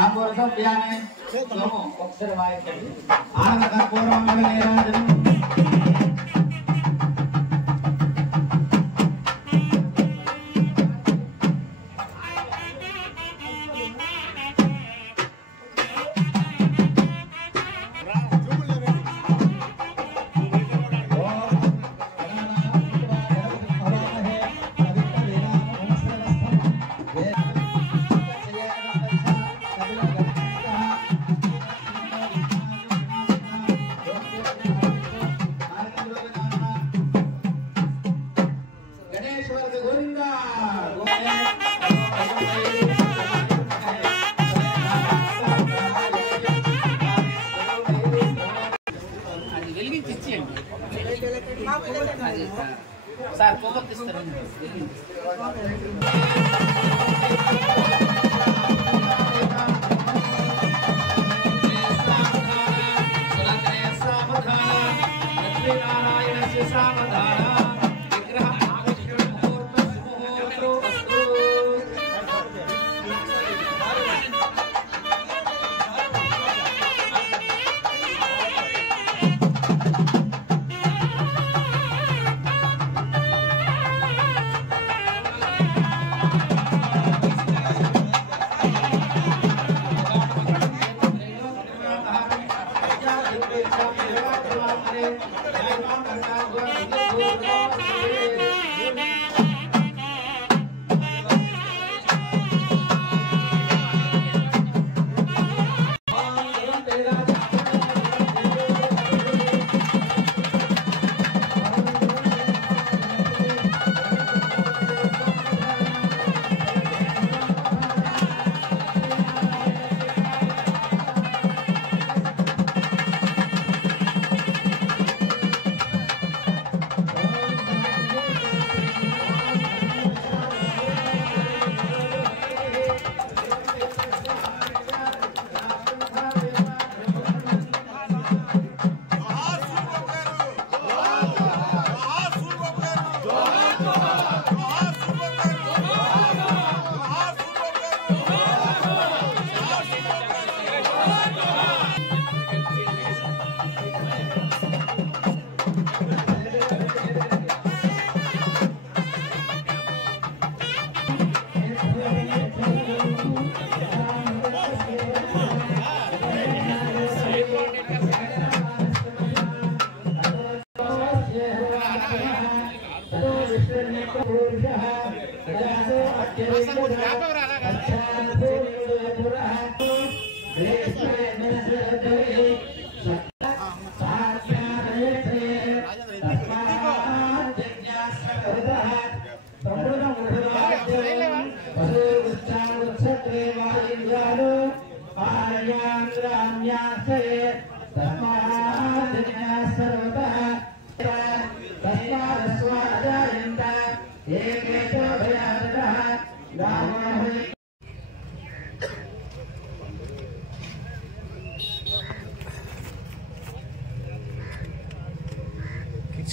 తాంబూలం బియ్యాన్ని ఒకసారి వాయించండి. ఆనంద కర్పూరం నీరాజనం సార్ పోగొట్టిస్తారండి.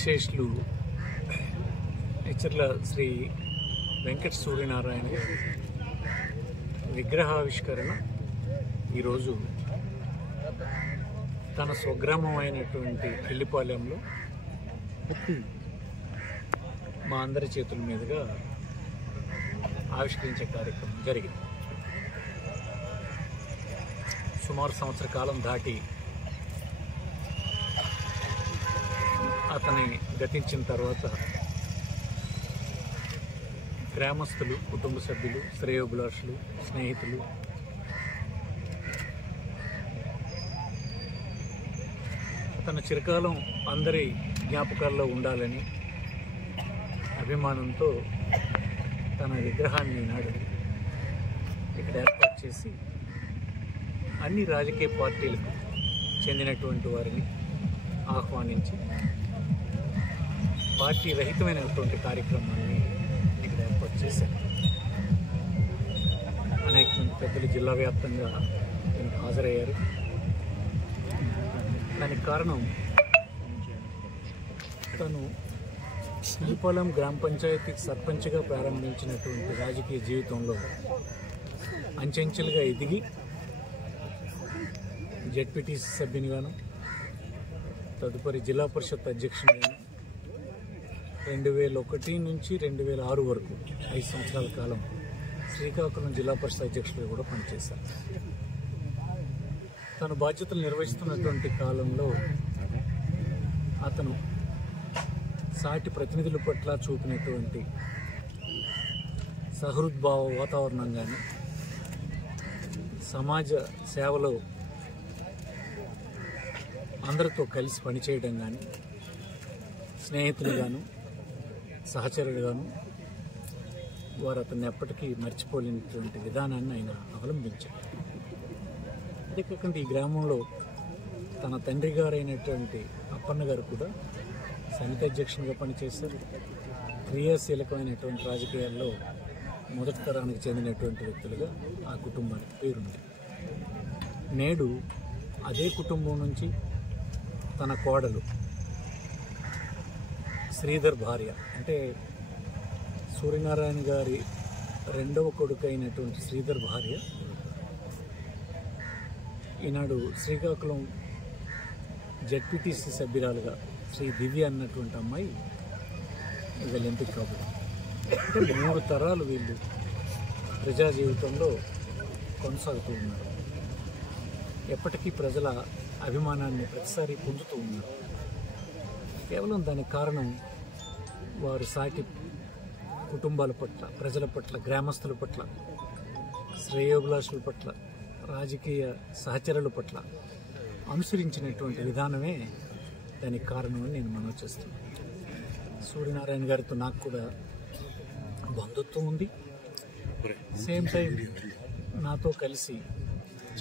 శ్రేష్ఠులు హెచ్చర్ల శ్రీ వెంకట సూర్యనారాయణ గారి విగ్రహావిష్కరణ ఈరోజు తన స్వగ్రామం అయినటువంటి పెళ్లిపాలెంలో మా అందరి చేతుల మీదుగా ఆవిష్కరించే కార్యక్రమం జరిగింది. సుమారు సంవత్సర కాలం దాటి అతని గతించిన తర్వాత గ్రామస్తులు, కుటుంబ సభ్యులు, శ్రేయోభిలాషులు, స్నేహితులు తన చిరకాలం అందరి జ్ఞాపకాల్లో ఉండాలని అభిమానంతో తన విగ్రహాన్ని నాడు ఇక్కడ ఏర్పాటు చేసి అన్ని రాజకీయ పార్టీలకు చెందినటువంటి వారిని ఆహ్వానించి పార్టీ రహితమైనటువంటి కార్యక్రమాన్ని ఇక్కడ ఏర్పాటు చేశారు. అనేక మంది పెద్దలు జిల్లా వ్యాప్తంగా దీనికి హాజరయ్యారు. దానికి కారణం తను శ్రీపాలెం గ్రామ పంచాయతీకి సర్పంచ్గా ప్రారంభించినటువంటి రాజకీయ జీవితంలో అంచెంచెలుగా ఎదిగి జెడ్పీటీసీ సభ్యునిగాను, తదుపరి జిల్లా పరిషత్ అధ్యక్షునిగాను 2001 నుంచి 2006 వరకు 5 సంవత్సరాల కాలం శ్రీకాకుళం జిల్లా పరిషత్ అధ్యక్షుడిగా కూడా పనిచేశారు. తన బాధ్యతలు నిర్వహిస్తున్నటువంటి కాలంలో అతను సాటి ప్రతినిధుల పట్ల చూపినటువంటి సహృద్భావ వాతావరణం కానీ, సమాజ సేవలో అందరితో కలిసి పనిచేయడం కానీ, స్నేహితులుగాను సహచరులుగాను వారు అతన్ని ఎప్పటికీ మర్చిపోలేనటువంటి విధానాన్ని ఆయన అవలంబించారు. అంతేకాకుండా ఈ గ్రామంలో తన తండ్రి గారైనటువంటి అప్పన్న గారు కూడా సమితి అధ్యక్షునిగా పనిచేశారు. క్రియాశీలకమైనటువంటి రాజకీయాల్లో మొదటి తరానికి చెందినటువంటి వ్యక్తులుగా ఆ కుటుంబానికి పేరుంది. నేడు అదే కుటుంబం నుంచి తన కోడలు శ్రీధర్ భార్య, అంటే సూర్యనారాయణ గారి రెండవ కొడుకు అయినటువంటి శ్రీధర్ భార్య ఈనాడు శ్రీకాకుళం జెడ్పీటీసీ సభ్యురాలుగా శ్రీ దివ్య అన్నటువంటి అమ్మాయి వీళ్ళ ఎంపిక కాబట్టి, అంటే 3 తరాలు వీళ్ళు ప్రజా జీవితంలో కొనసాగుతూ ఉన్నారు. ఎప్పటికీ ప్రజల అభిమానాన్ని ప్రతిసారి పొందుతూ ఉన్నారు. కేవలం దానికి కారణం వారు సాటి కుటుంబాల పట్ల, ప్రజల పట్ల, గ్రామస్తుల పట్ల, శ్రేయోభిలాషుల పట్ల, రాజకీయ సహచరుల పట్ల అనుసరించినటువంటి విధానమే దానికి కారణమని నేను మనవి చేస్తున్నాను. సూర్యనారాయణ గారితో నాకు కూడా బంధుత్వం ఉంది. సేమ్ టైం నాతో కలిసి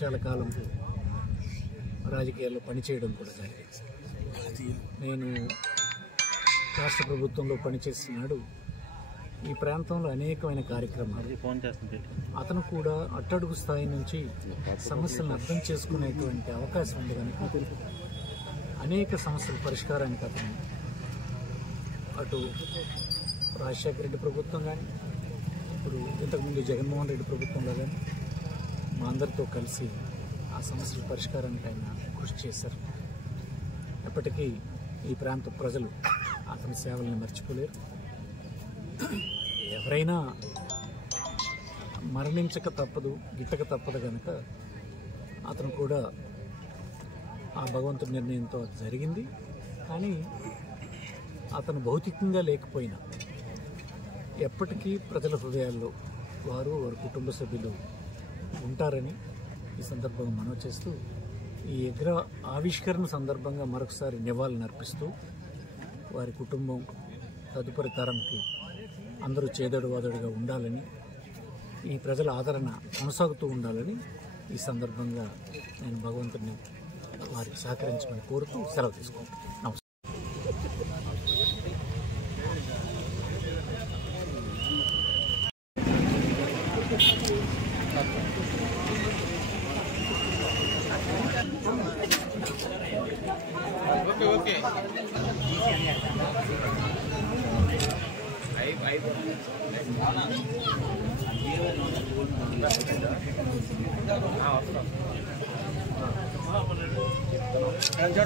చాలా కాలం రాజకీయాల్లో పనిచేయడం కూడా జరిగింది. నేను రాష్ట్ర ప్రభుత్వంలో పనిచేస్తున్నాడు. ఈ ప్రాంతంలో అనేకమైన కార్యక్రమాలు, అతను కూడా అట్టడుగు స్థాయి నుంచి సమస్యలను అర్థం చేసుకునేటువంటి అవకాశం ఉంది కనుక అనేక సమస్యల పరిష్కారానికి అతను అటు రాజశేఖర రెడ్డి ప్రభుత్వం కానీ, ఇప్పుడు ఇంతకుముందు జగన్మోహన్ రెడ్డి ప్రభుత్వంలో కానీ మా అందరితో కలిసి ఆ సమస్యల పరిష్కారానికి ఆయన కృషి చేశారు. ఎప్పటికీ ఈ ప్రాంత ప్రజలు అతని సేవలను మర్చిపోలేరు. ఎవరైనా మరణించక తప్పదు, గిట్టక తప్పదు కనుక అతను కూడా ఆ భగవంతుడి నిర్ణయంతో జరిగింది. కానీ అతను భౌతికంగా లేకపోయినా ఎప్పటికీ ప్రజల హృదయాల్లో వారి కుటుంబ సభ్యులు ఉంటారని ఈ సందర్భంగా మనవి చేస్తూ, ఈ విగ్రహ ఆవిష్కరణ సందర్భంగా మరొకసారి నివాళులు అర్పిస్తూ వారి కుటుంబం తదుపరి తరంకి అందరూ చేదోడు వాదోడుగా ఉండాలని, ఈ ప్రజల ఆదరణ కొనసాగుతూ ఉండాలని ఈ సందర్భంగా నేను భగవంతుడిని వారికి సహకరించమని కోరుతూ సెలవు తీసుకుంటాను. నమస్కారం. Okay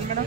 madam